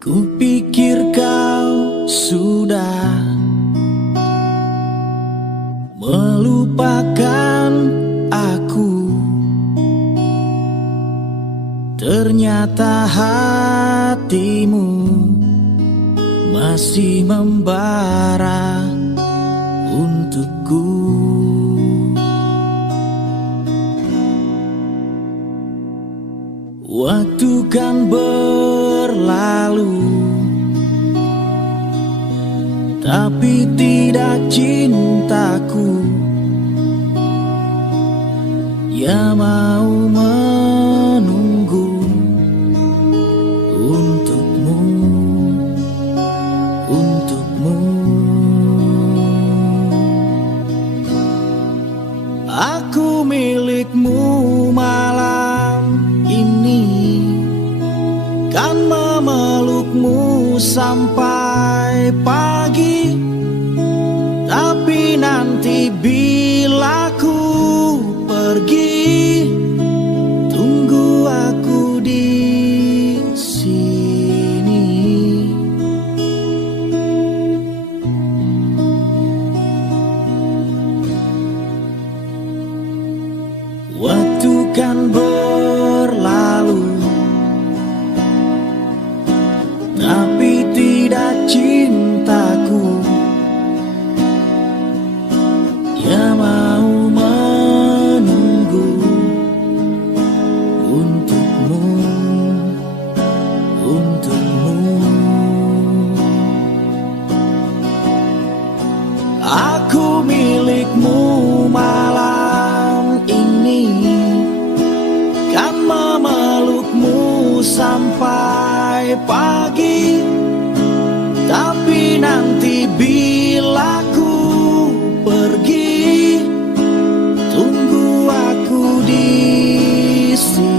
Kupikir kau sudah melupakan aku, ternyata hatimu masih membara untukku. Waktu kan berlalu, tapi tidak cintaku yang mau menunggu untukmu, untukmu. Aku milikmu malam ini, kan memelukmu sampai pagi. Tapi nanti bila ku pergi, tunggu aku di sini. Waktu kan berlalu, tapi tidak cintaku yang mau menunggu untukmu, untukmu. Aku milikmu malam ini, kan memelukmu sampai pagi. Tapi nanti bila ku pergi, tunggu aku di sini.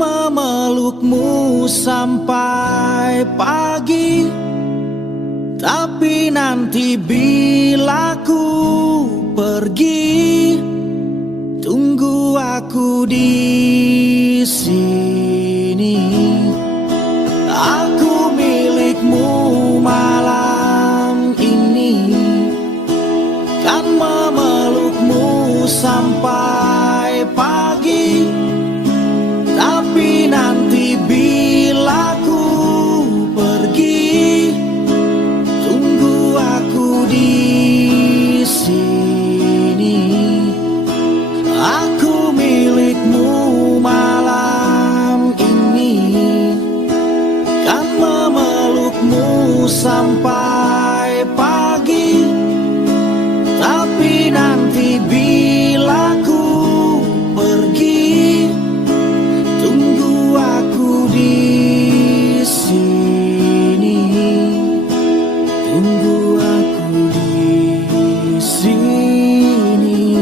Memelukmu sampai pagi. Tapi nanti bila ku pergi, tunggu aku di sini. Aku milikmu malam ini, kan memelukmu sampai pagi. Tapi nanti bila ku pergi, tunggu aku di sini. Aku milikmu malam ini, kan memelukmu sampai pagi. Tapi nanti bila ku pergi, tunggu aku di sini. Tunggu aku di sini.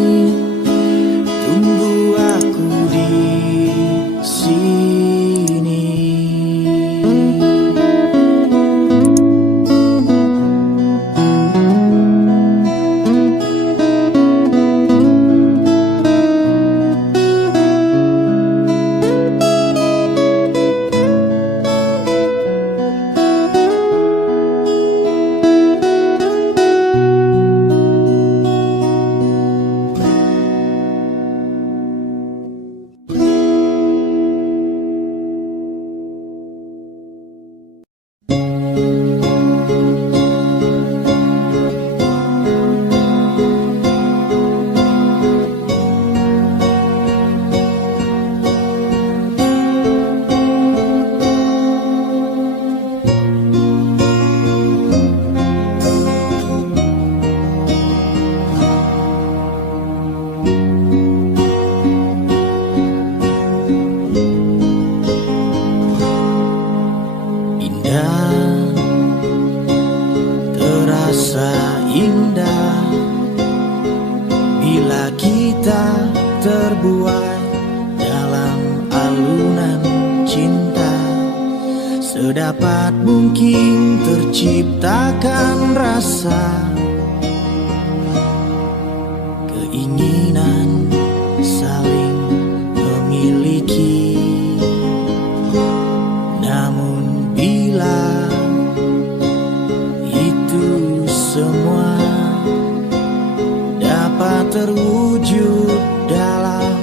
Tunggu aku di sini. cinta terasa indah bila kita terbuai dalam alunan cinta. Sedapat mungkin terciptakan rasa keinginan saling memiliki. Namun bila itu semua dapat terwujud dalam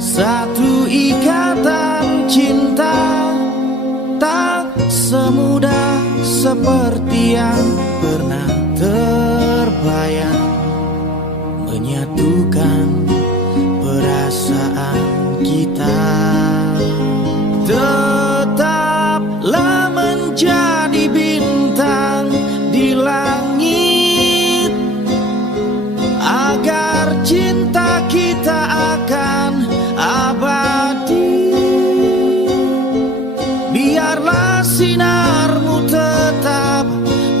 satu ikatan cinta, tak semudah seperti yang pernah terbayang menyatukan perasaan kita. Tetaplah menjadi bintang di langit, agar cinta kita akan abadi. Biarlah sinarmu tetap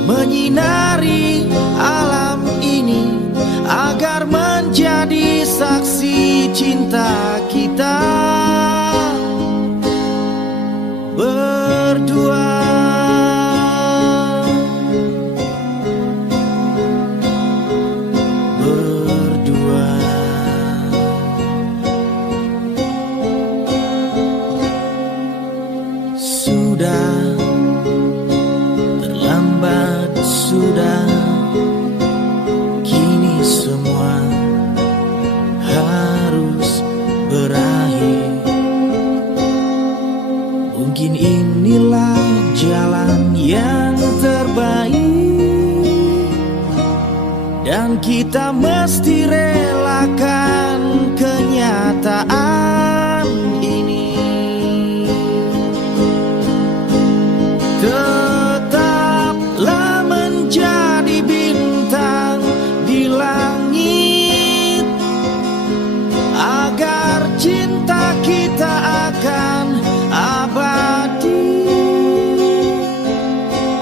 menyinari alam ini, agar menjadi saksi cinta kita berdua. Sudah terlambat, sudah, kini semua harus berakhir. Mungkin inilah jalan yang terbaik, dan kita mesti relakan kenyataan ini. Tetaplah menjadi bintang di langit, agar cinta kita akan abadi.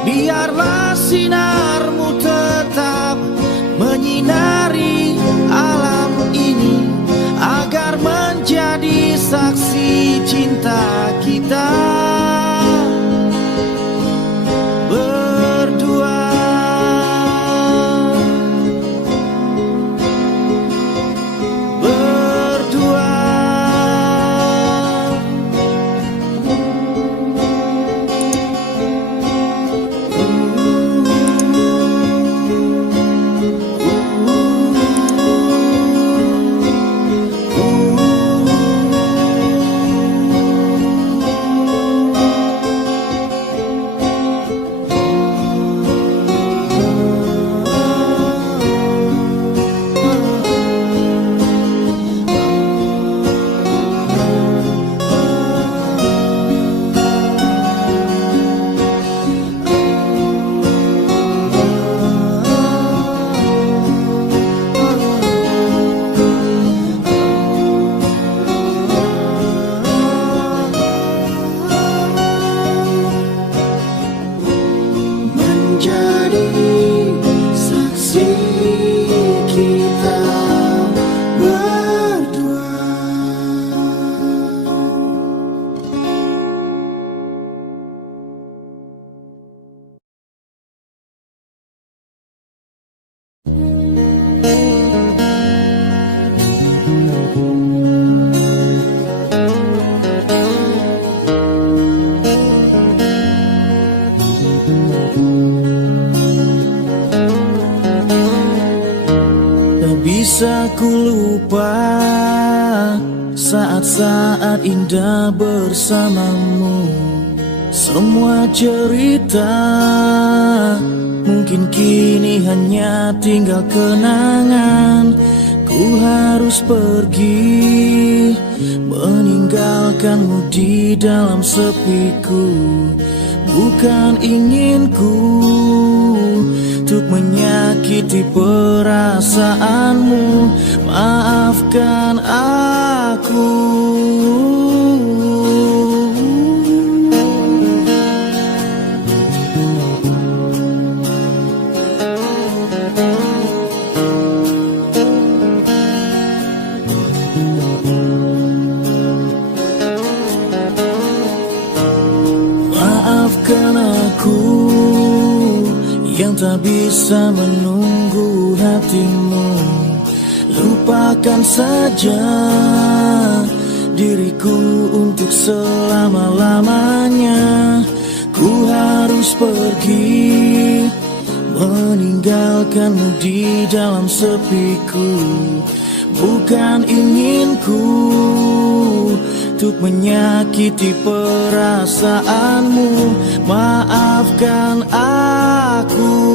Biarlah sinarmu tetap menyinari alam ini, agar menjadi saksi cinta kita berdua. Berdua. Bisa ku lupa saat-saat indah bersamamu. Semua cerita mungkin kini hanya tinggal kenangan. Ku harus pergi meninggalkanmu di dalam sepiku. Bukan inginku untuk menyakiti perasaanmu. Maafkan aku. yang tak bisa menunggu hatimu. Lupakan saja diriku untuk selama-lamanya. Ku harus pergi, meninggalkanmu di dalam sepiku. Bukan inginku untuk menyakiti perasaanmu. Maafkan aku.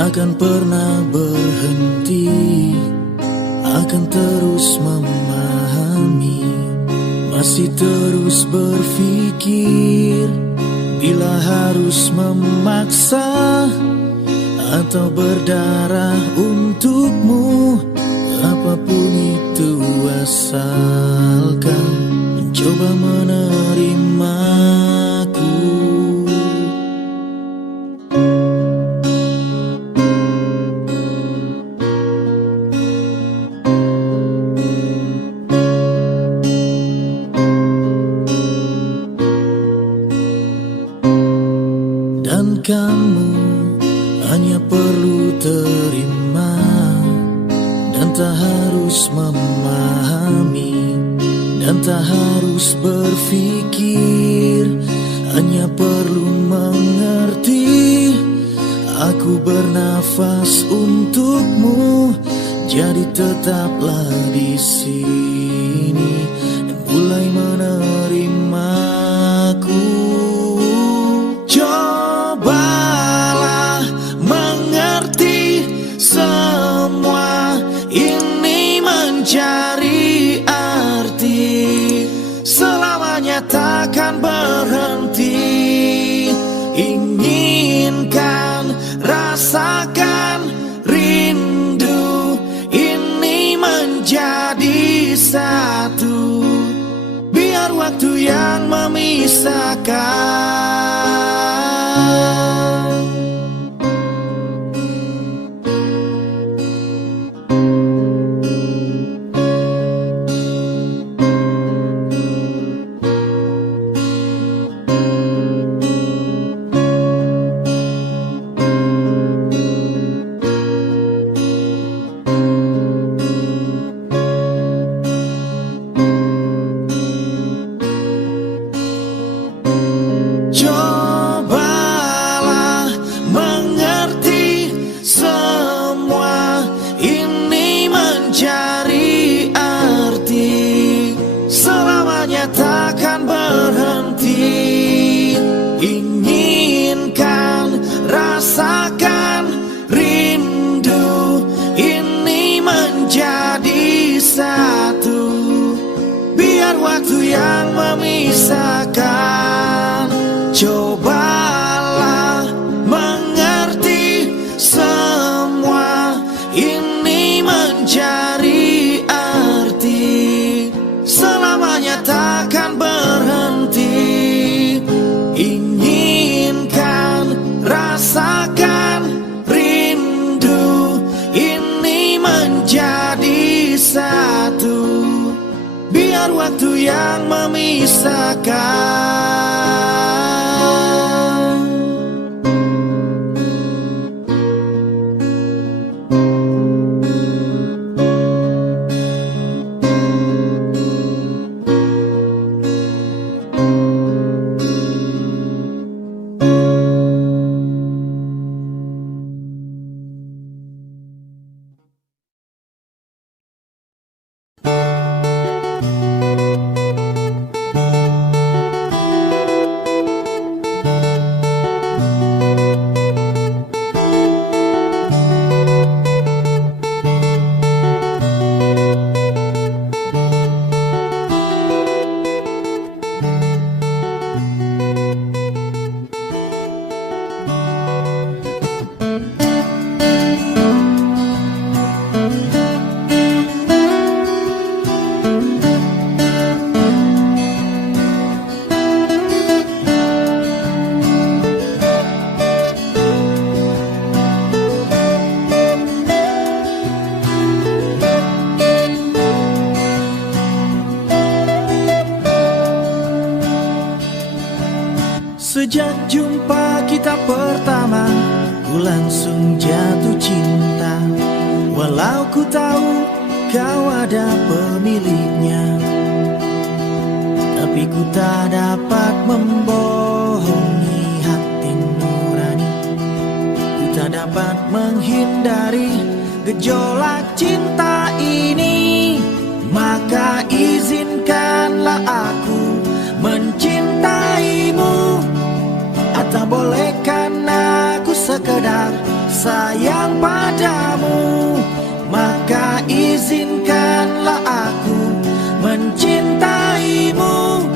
Takkan pernah berhenti, akan terus memahami, masih terus berpikir. Bila harus memaksa atau berdarah untukmu, apapun itu asalkan mencoba menerimaku. Dan kamu hanya perlu terima dan tak harus memahami dan tak harus berpikir, hanya perlu mengerti. Aku bernafas untukmu, jadi tetaplah di sini dan mulai menerimaku. Cobalah mengerti, semua ini mencari arti, selamanya takkan berhenti. Inginkan, rasakan rindu ini menjadi satu, biar waktu yang memisahkan yang memisahkan. Cobalah mengerti, semua ini mencari arti, selamanya takkan berhenti. Inginkan, rasakan, rindu ini menjadi satu, biar waktu yang memisahkan. Sejak jumpa kita pertama, ku langsung jatuh cinta. Walau ku tahu kau ada pemiliknya, tapi ku tak dapat membohongi hati nurani. Ku tak dapat menghindari gejolak cinta ini. Maka izinkanlah aku mencintaimu. Atau bolehkan aku sekedar sayang padamu. Maka izinkanlah aku mencintaimu.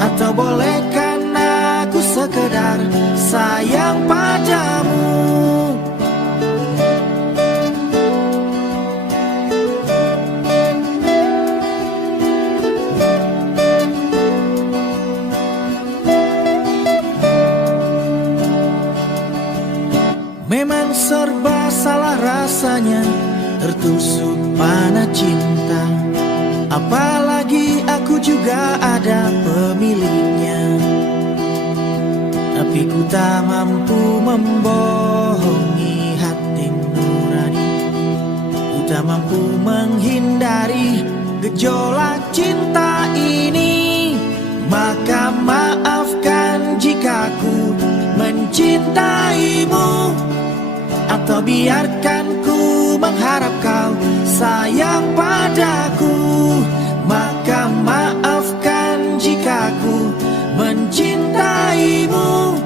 Atau bolehkan aku sekedar sayang padamu. Memang serba salah rasanya tertusuk panah cinta. Apalagi aku juga ada pemiliknya, tapi ku tak mampu membohongi hati nurani. Ku tak mampu menghindari gejolak cinta ini. Maka maafkan jika ku mencintaimu, atau biarkan ku mengharap kau sayang padaku. Maka maafkan jika ku mencintaimu,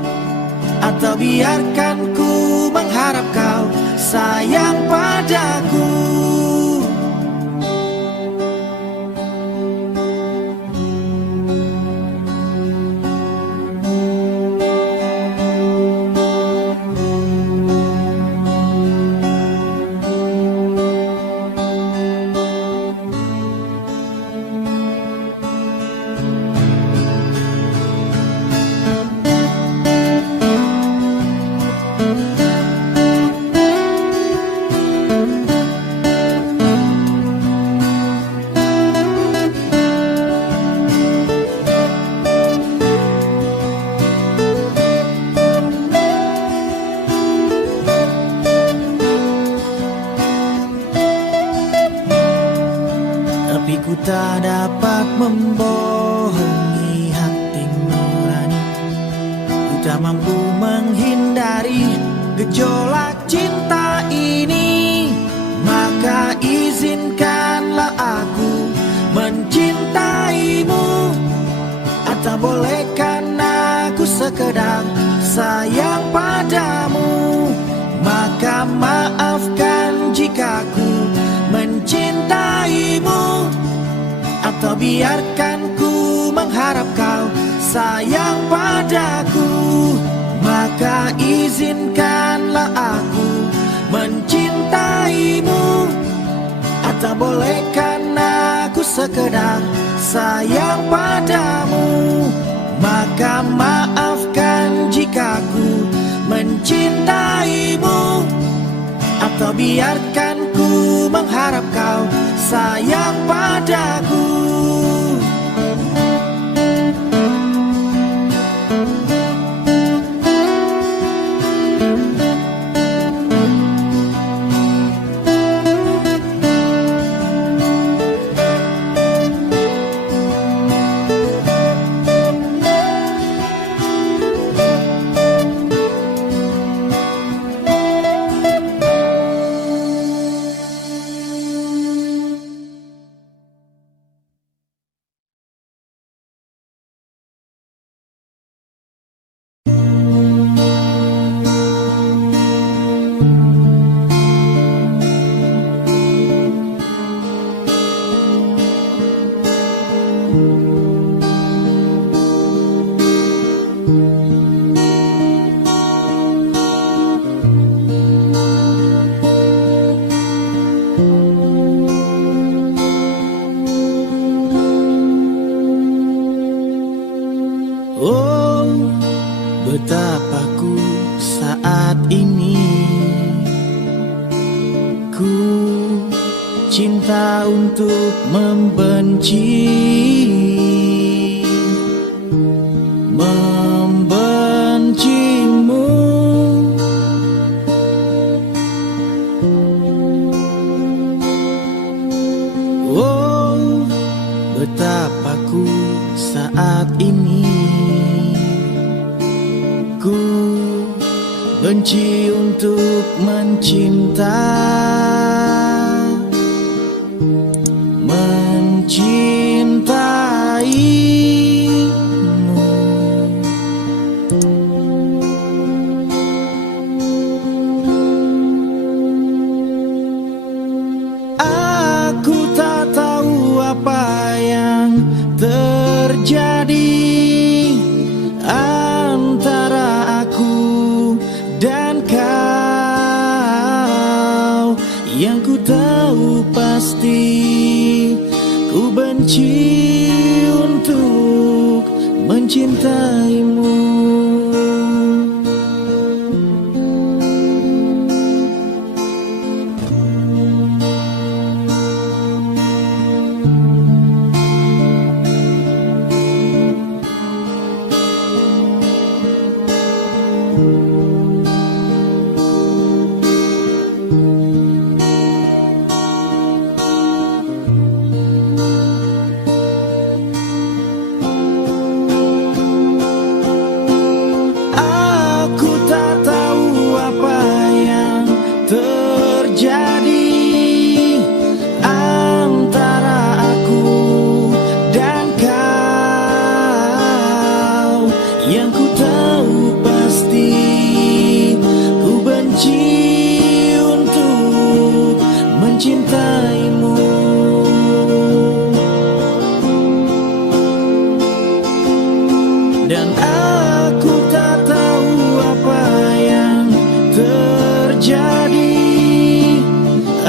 atau biarkan ku mengharap kau sayang padaku. Tapi ku tak dapat membohongi hati nurani. Ku tak mampu menghindari gejolak cinta ini. Maka izinkanlah aku mencintaimu. Atau bolehkan aku sekedar sayang padamu. Maka maafkan jika ku mencintaimu, atau biarkan ku mengharap kau sayang padaku. Maka izinkanlah aku mencintaimu. Atau bolehkan aku sekedar sayang padamu. Maka maafkan jika ku mencintaimu. Atau biarkan ku mengharap kau sayang padaku. Oh, betapa ku saat ini ku cinta untuk membenci, membencimu. Oh, betapa ku saat ini ku benci untuk mencinta, mencintaimu. Aku tak tahu apa yang terjadi antara aku dan kau. Yang ku tahu pasti ku benci untuk mencintaimu. Dan aku tak tahu apa yang terjadi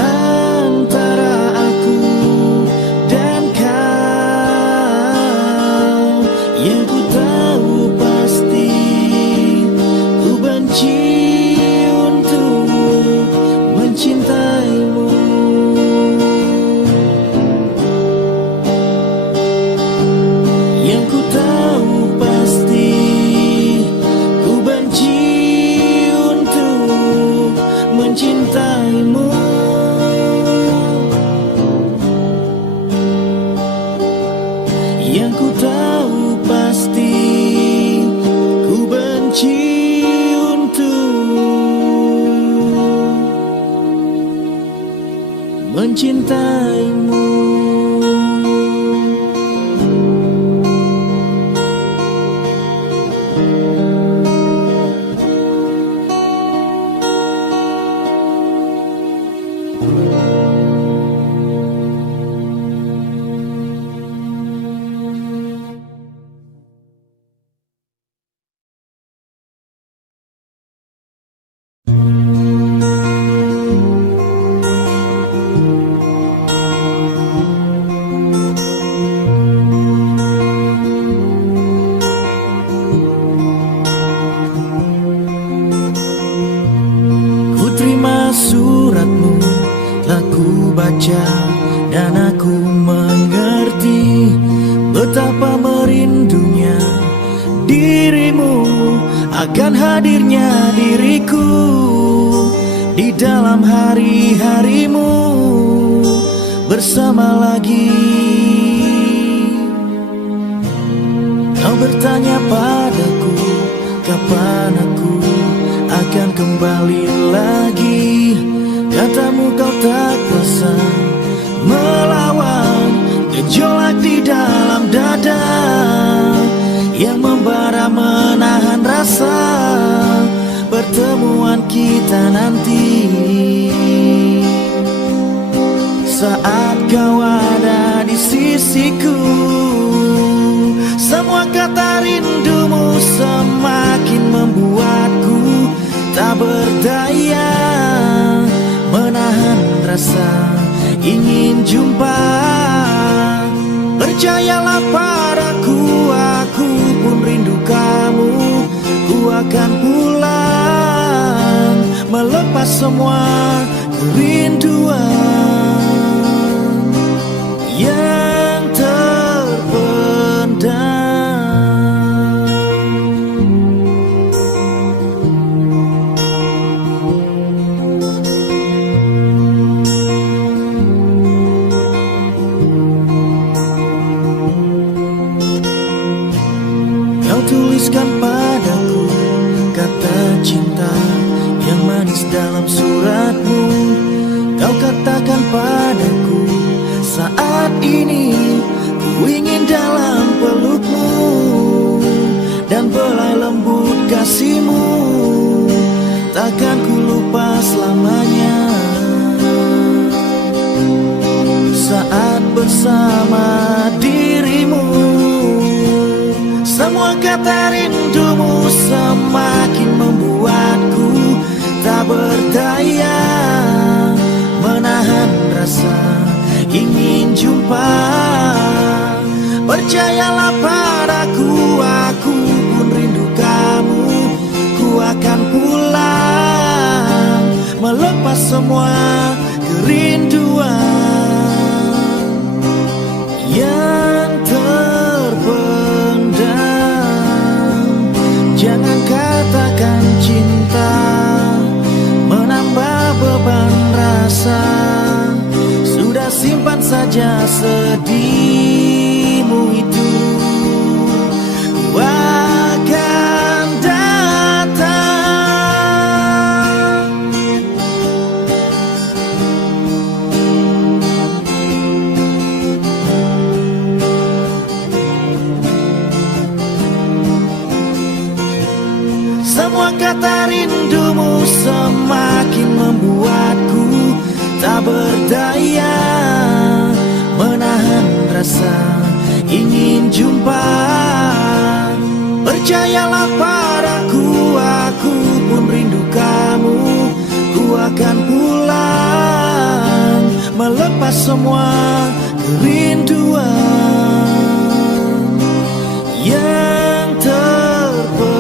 antara aku dan kau. Yang ku tahu pasti ku benci untuk mencintaimu. Yang ku tahu pasti ku benci untuk mencintaimu. Yang ku tahu pasti ku benci untuk mencintaimu. suratmu telah ku baca dan aku mengerti betapa merindunya dirimu akan hadirnya diriku di dalam hari-harimu bersama lagi. Kau bertanya padaku kapan aku akan kembali lagi. Katamu kau tak kuasa melawan gejolak di dalam dada yang membara menahan rasa pertemuan kita nanti. Saat kau ada di sisiku, semua kata rindumu semakin membuatku tak berdaya menahan rasa ingin jumpa. Percayalah padaku, aku pun rindu kamu. Ku akan pulang melepas semua kerinduan yang terpendam. Kau tuliskan padaku kata cinta yang manis dalam suratmu. Kau katakan padaku saat ini ku ingin dalam pelukmu dan belai lembut kasihmu takkan ku lupa selamanya. Saat bersama dirimu, semua kata rindumu semakin membuatku tak berdaya menahan rasa ingin jumpa. Percayalah padaku, aku pun rindu kamu. Ku akan pulang melepas semua kerinduan yang terpendam. Jangan katakan cinta menambah beban rasa. Sudah simpan saja sedihmu itu. Ku akan datang. Semua kata rindumu semakin membuatku tak berdaya menahan rasa ingin jumpa. Percayalah padaku, aku pun rindu kamu. Ku akan pulang melepas semua kerinduan yang terpendam.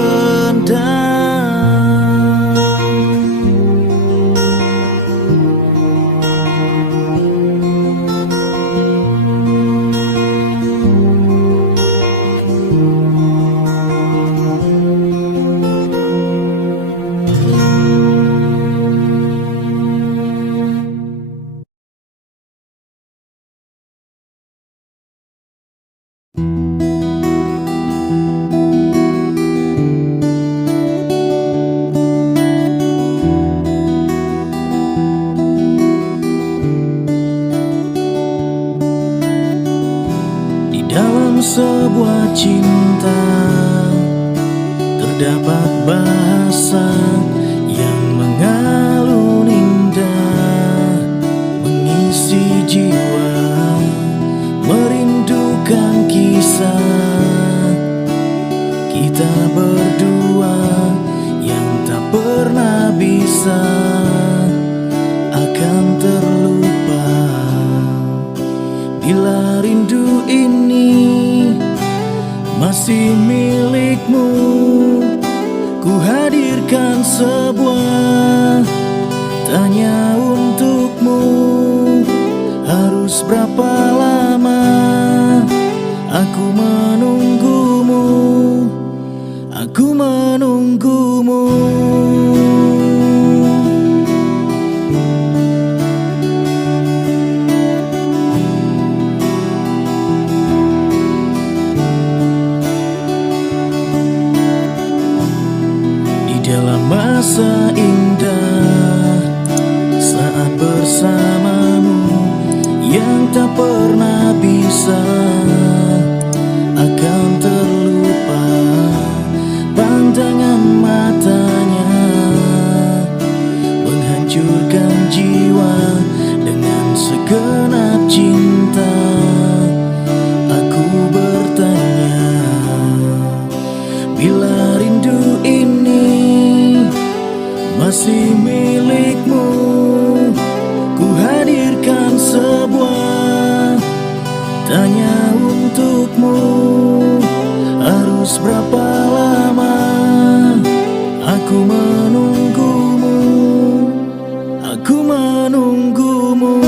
Dalam sebuah cinta terdapat bahasa yang mengalun indah, mengisi jiwa, merindukan kisah kita berdua yang tak pernah bisa akan terlupa. Bila rindu ini masih milikmu, ku hadirkan sebuah tanya tak pernah bisa akan terlupa. Pandangan matanya menghancurkan jiwa dengan segenap cinta. Aku bertanya, bila rindu ini masih milikmu, ku hadirkan sebuah tanya untukmu. Harus berapa lama aku menunggumu, aku menunggumu,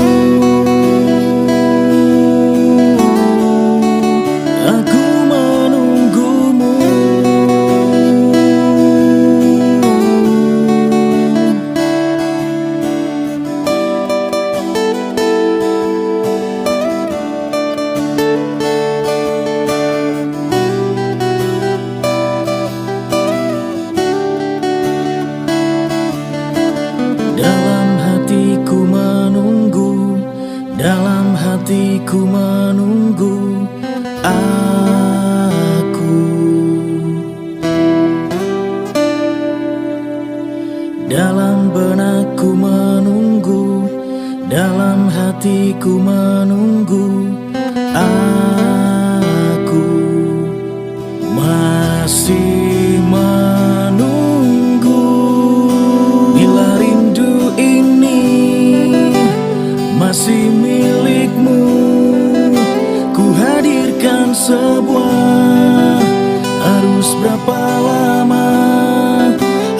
aku menunggumu. Dalam hatiku menunggu aku. Dalam benakku menunggu, dalam hatiku menunggu aku. Masih menunggu. Bila rindu ini masih milikmu, ku hadirkan sebuah. Harus berapa lama,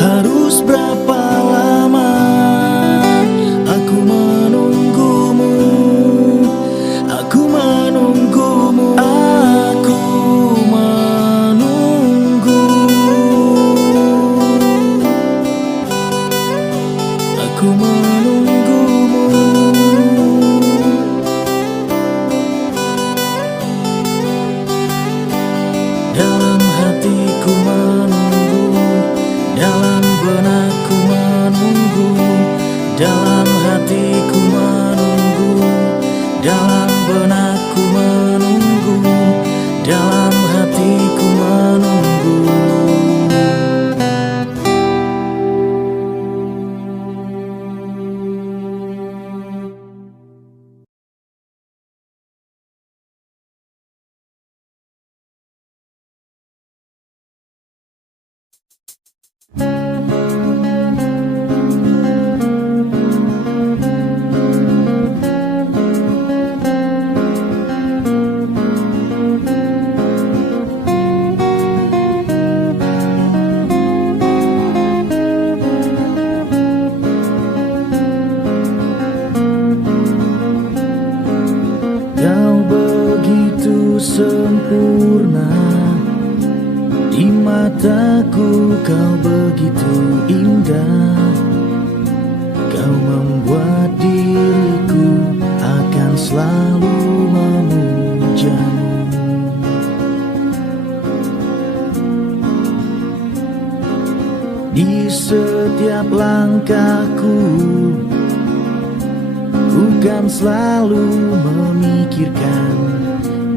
harus berapa lama aku menunggumu, aku menunggumu, aku menunggu, aku menunggumu. Dalam hatiku menunggu, dalam benakku menunggu, dalam hatiku menunggu, dalam benakku menunggu, dalam hatiku menunggu. Kau begitu sempurna, di mataku kau begitu indah. Kau membuat diriku akan selalu memujamu. Di setiap langkahku, bukan selalu memikirkan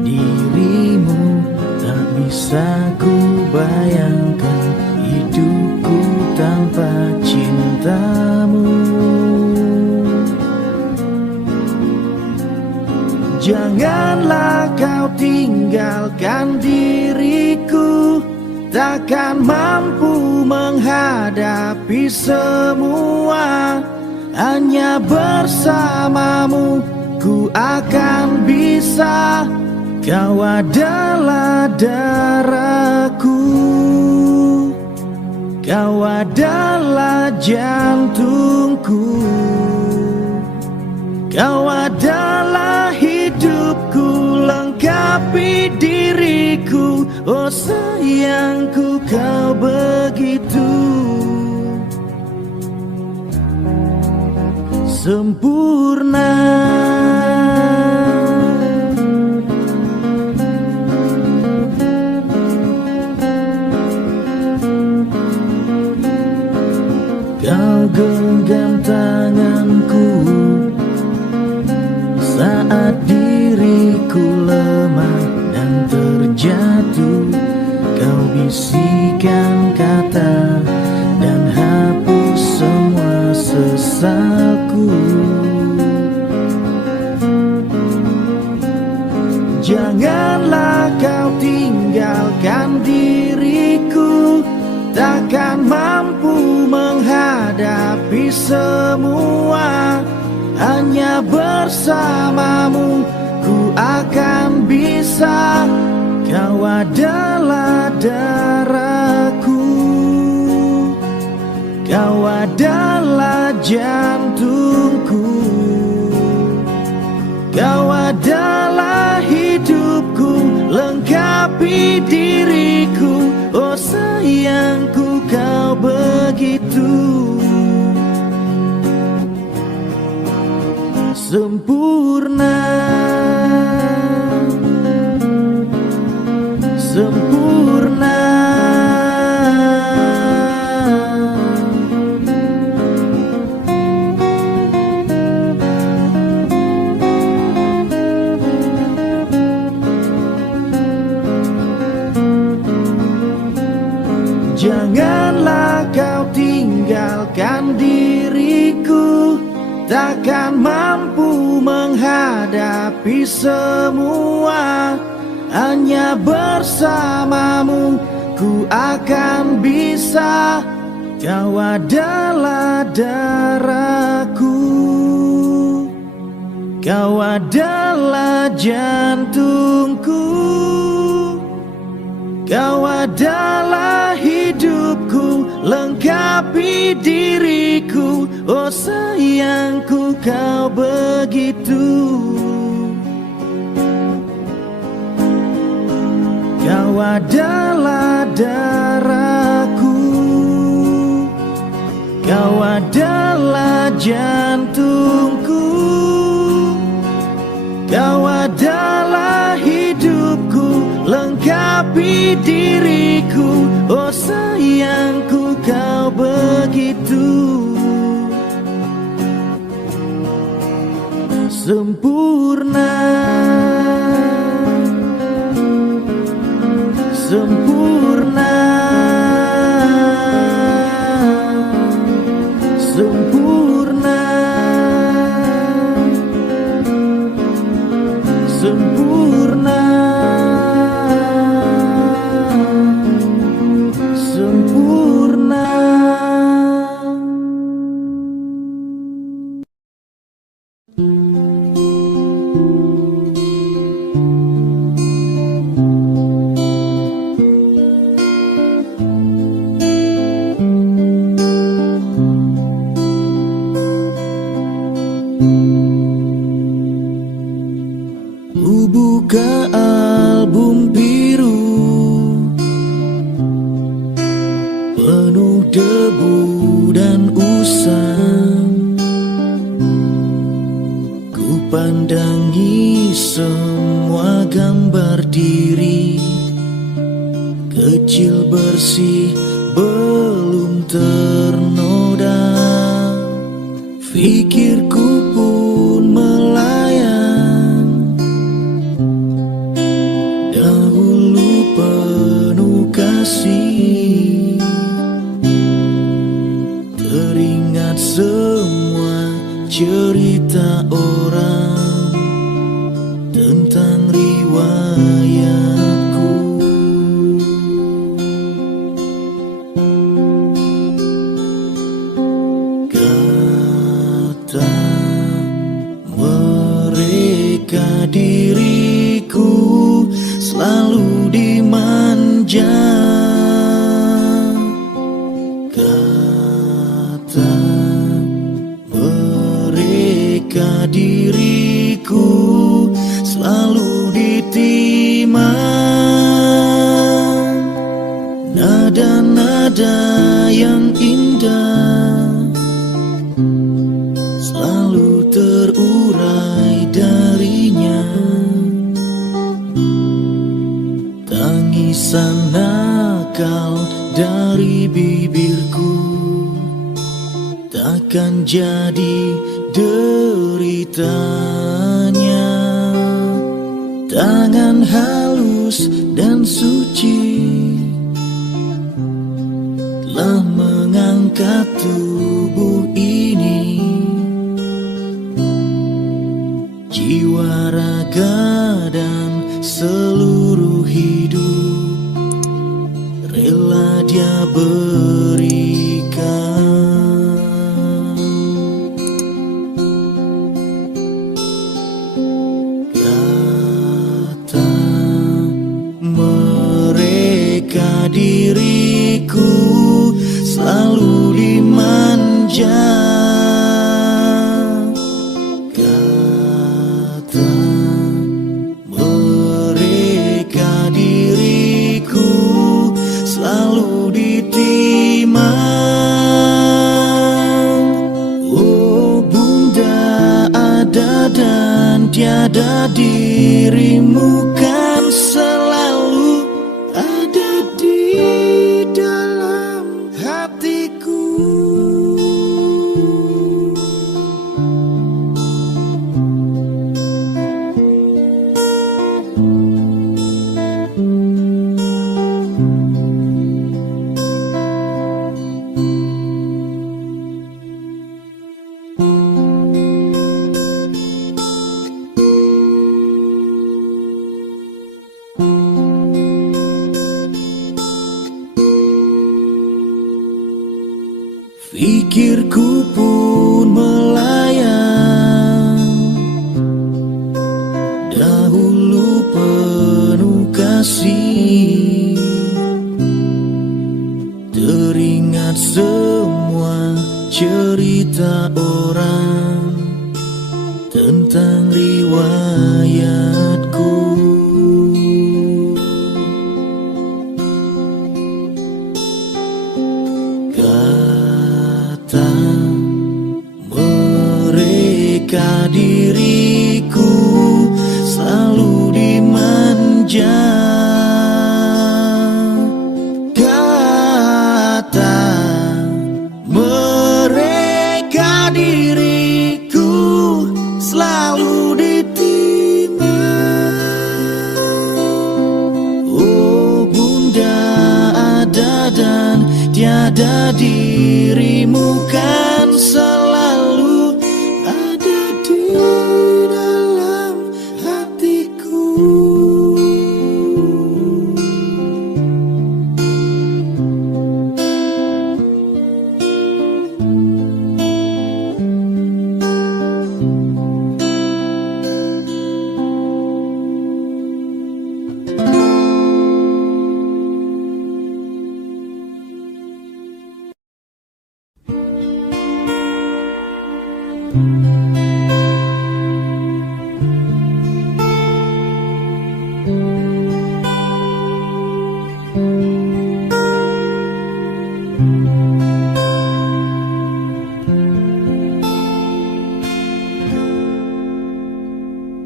dirimu. Tak bisa ku bayangkan hidupku tanpa cintamu. Janganlah kau tinggalkan diriku, takkan mampu menghadapi semua. Hanya bersamamu ku akan bisa. Kau adalah darahku, kau adalah jantungku, kau adalah hidupku, lengkapi diriku. Oh sayangku, kau begitu sempurna. Kau genggam tanganku saat di ku lemah dan terjatuh, kau bisikan kata dan hapus semua sesalku. Janganlah kau tinggalkan diriku, takkan mampu menghadapi semua. Hanya bersamamu ku akan bisa, kau adalah darahku, kau adalah jantungku, kau adalah hidupku, lengkapi diriku. Oh sayangku, kau begitu sempurna, sempurna. Janganlah kau tinggalkan diriku, takkan mampu menghadapi semua. Hanya bersamamu ku akan bisa, kau adalah darahku, kau adalah jantungku, kau adalah hidupku, lengkapi diriku. Oh sayangku, kau begitu. Kau adalah darahku, kau adalah jantungku, kau adalah hidupku, lengkapi diriku. Oh sayangku, kau begitu sempurna, sempurna, sempurna, sempurna, sempurna. Ku buka album biru penuh debu dan usang. Ku pandangi semua gambar diri kecil bersih belum ternoda. Pikirku pun melayang, dahulu penuh kasih. Teringat semua cerita orang tentang riwayatku. Kata mereka diriku selalu dimanja. Kata mereka diriku selalu ditimang. Nada-nada yang indah selalu terurai darinya. Tangisan nakal dari bibirku takkan jadi deritanya. tangan halus dan suci telah mengangkat tubuh ini. Jiwa, raga, dan seluruh hidup rela Dia berikan. Kata mereka, diriku selalu dimanja. Kata mereka, diriku selalu ditimang. Oh Bunda, ada dan tiada dirimu kan selalu ada di dalam hatiku. Pikirku pun melayang, dahulu penuh kasih. Teringat semua cerita orang tentang riwayatku. Kata mereka, diriku selalu dimanja. Kata mereka, diriku selalu ditimang. Oh Bunda, ada dan tiada dirimu kan selalu ada di dalam hatiku.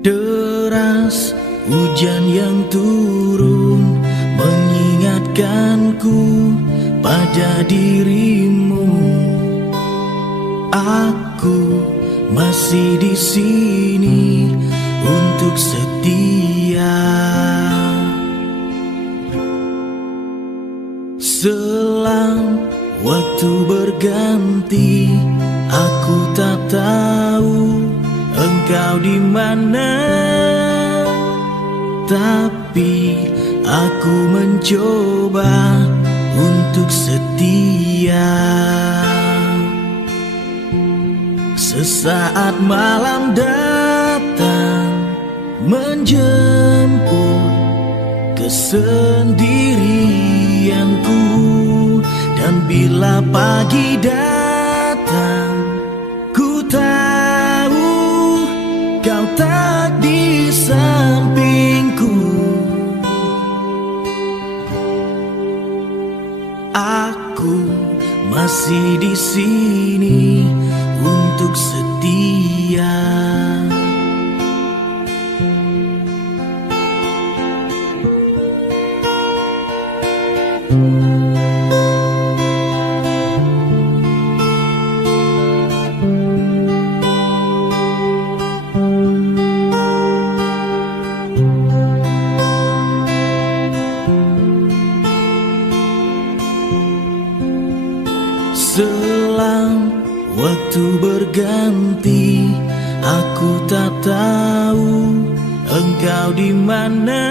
Deras hujan yang turun mengingatkanku pada dirimu. Aku masih di sini untuk setia. Selang waktu berganti, aku tak tahu engkau di mana, tapi aku mencoba untuk setia. Sesaat malam datang menjemput kesendirianku, dan bila pagi datang, ku tahu kau tak di sampingku. Aku masih di sini untuk setia. Waktu berganti, aku tak tahu engkau di mana.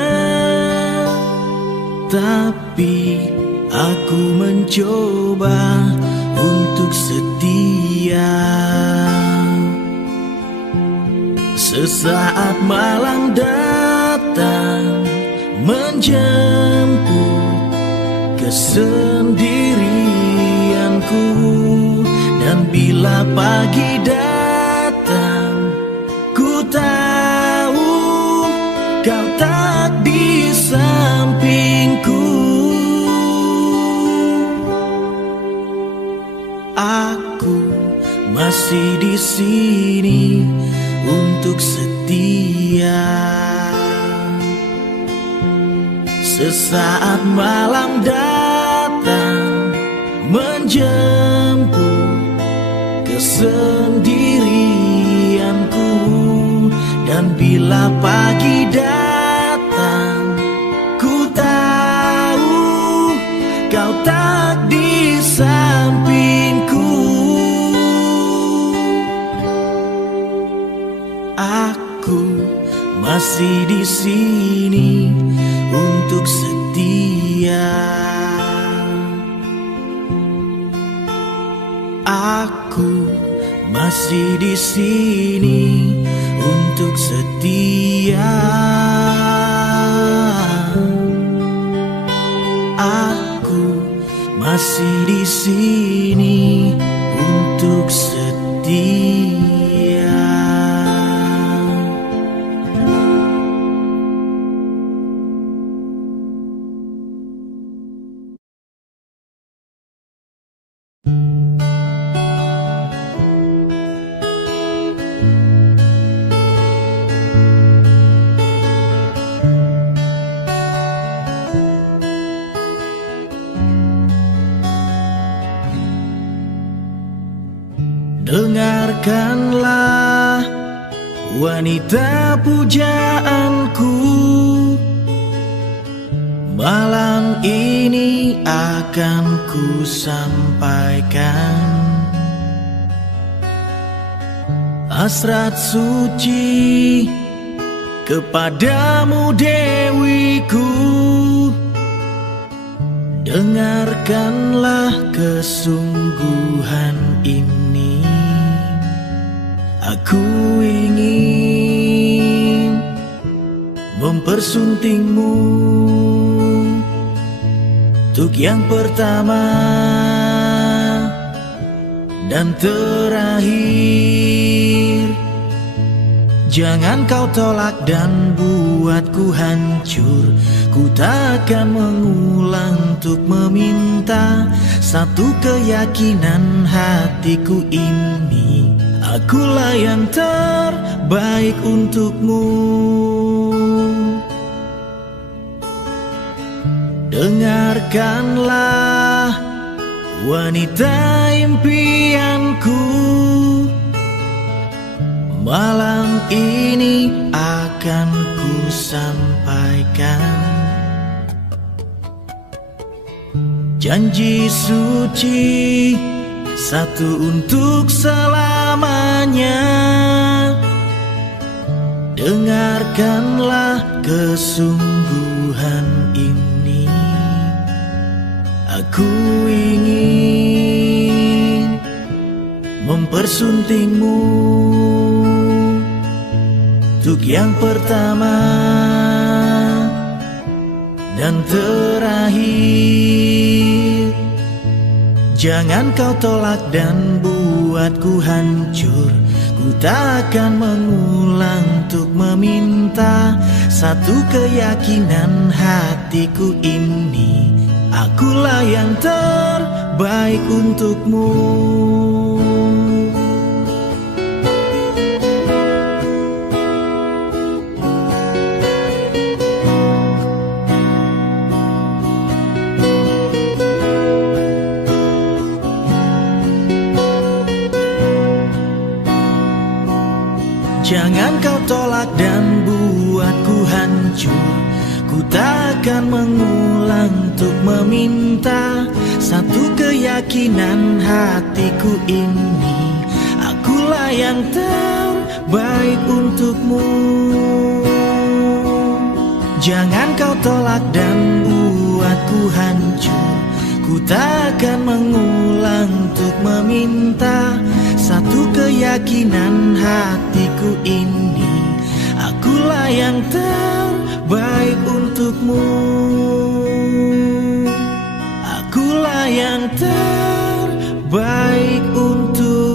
Tapi aku mencoba untuk setia. Sesaat malang datang menjemput kesendirianku, dan bila pagi datang, ku tahu kau tak di sampingku. Aku masih di sini untuk setia. Sesaat malam datang menjemput kesendirianku, dan bila pagi datang, ku tahu kau tak di sampingku. Aku masih di sini untuk setia. Aku masih di sini untuk setia. Aku masih di sini untuk setia. Dengarkanlah wanita pujaanku, malam ini akan ku sampaikan hasrat suci kepadamu dewiku. Dengarkanlah kesungguhan ini. Aku ingin mempersuntingmu untuk yang pertama dan terakhir. Jangan kau tolak dan buatku hancur. Ku takkan mengulang untuk meminta satu keyakinan hatiku ini. Akulah yang terbaik untukmu. Dengarkanlah wanita impianku, malam ini akan ku sampaikan janji suci satu untuk selamanya. Dengarkanlah kesungguhan ini. Aku ingin mempersuntingmu untuk yang pertama dan terakhir. Jangan kau tolak dan buatku hancur. Ku takkan mengulang untuk meminta satu keyakinan hatiku ini. Akulah yang terbaik untukmu. Jangan kau tolak dan buatku hancur. Ku takkan mengulang untuk meminta satu keyakinan hatiku ini. yang terbaik untukmu. Jangan kau tolak dan buatku hancur. Ku takkan mengulang untuk meminta satu keyakinan hatiku ini. Akulah yang terbaik untukmu. Akulah yang terbaik untukmu.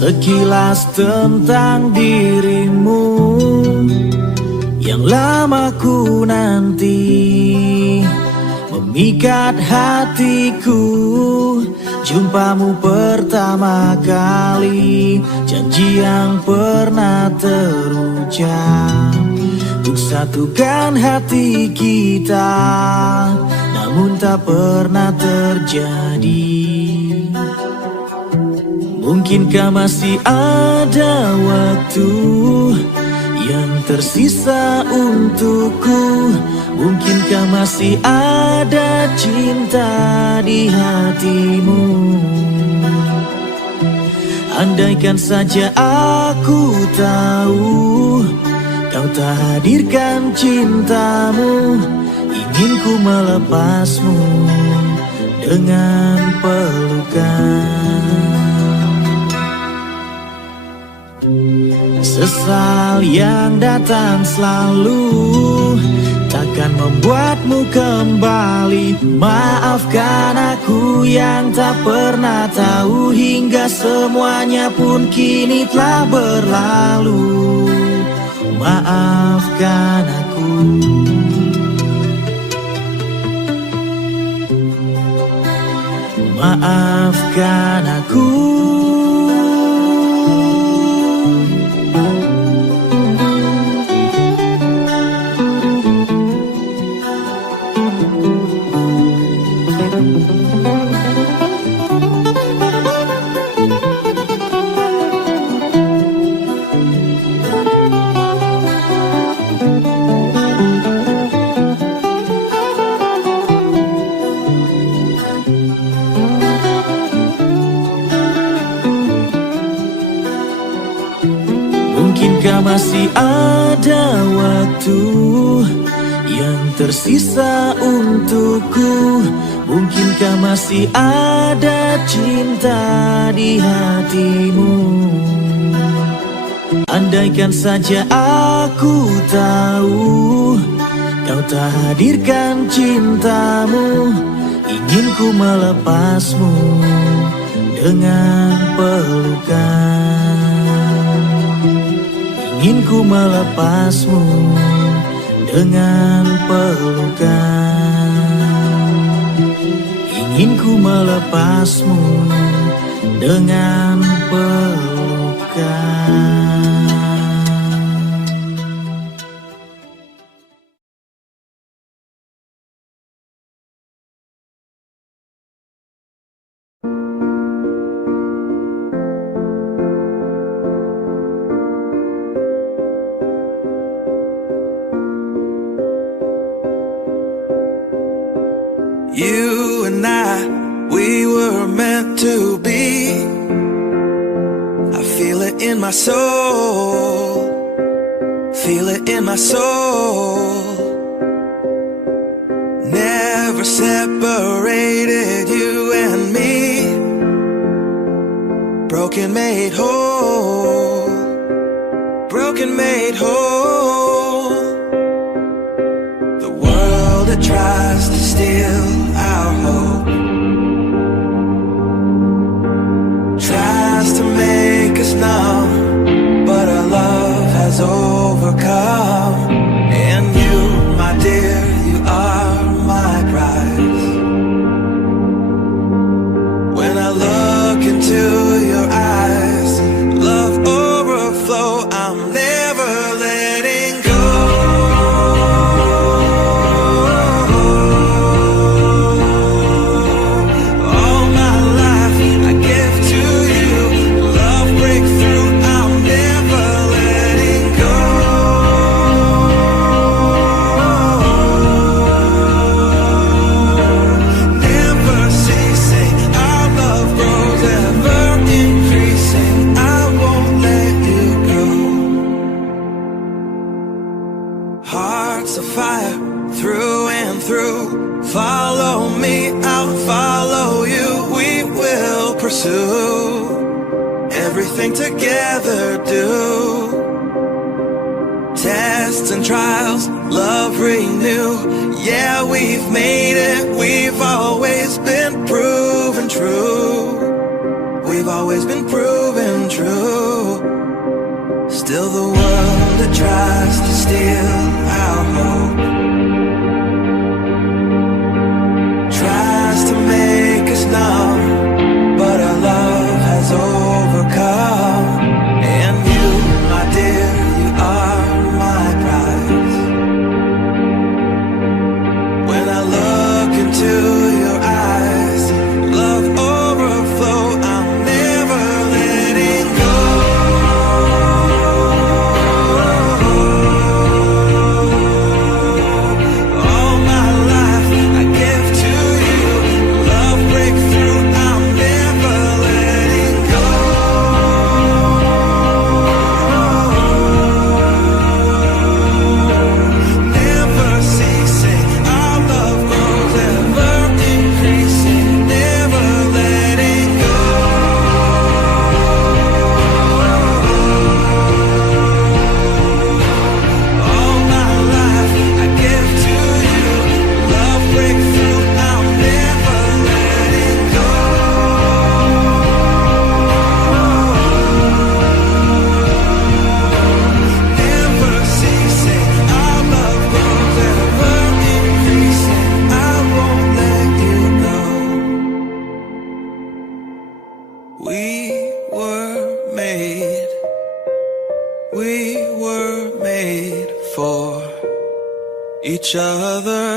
Sekilas tentang dirimu yang lama ku nanti, memikat hatiku. Jumpamu pertama kali, janji yang pernah terucap untuk satukan hati kita, namun tak pernah terjadi. Mungkinkah masih ada waktu yang tersisa untukku? Mungkinkah masih ada cinta di hatimu? Andaikan saja aku tahu kau tak hadirkan cintamu, ingin ku melepasmu dengan pelukan. Sesal yang datang selalu takkan membuatmu kembali. Maafkan aku yang tak pernah tahu, hingga semuanya pun kini telah berlalu. Maafkan aku. Maafkan aku. Mungkinkah masih ada waktu yang tersisa untukku? Mungkinkah masih ada cinta di hatimu? Andaikan saja aku tahu kau tak hadirkan cintamu, ingin ku melepasmu dengan pelukan. Ingin ku melepasmu dengan pelukan. Ingin ku melepasmu dengan pelukan. You and I, we were meant to be. I feel it in my soul. Feel it in my soul. Never separated, you and me. Broken made whole. Broken made whole. The world that tries to steal our hope tries to make us numb, but our pursue everything together, do tests and trials, love renew. Yeah, we've made it, we've always been proven true. We've always been proven true. Still the world that tries to steal our hope tries to make us numb, but our love has overcome. And you, my dear, you are my prize. When I look into your eyes, love overflow, I'm never letting go. All my life I give to you, love breakthrough, I'm never letting go. Never ceasing, our love grows ever increasing, never letting go. All my life I give to you, love breakthrough, I'm never letting go. Never ceasing, our love grows ever increasing, I won't let you go. We were made for each other.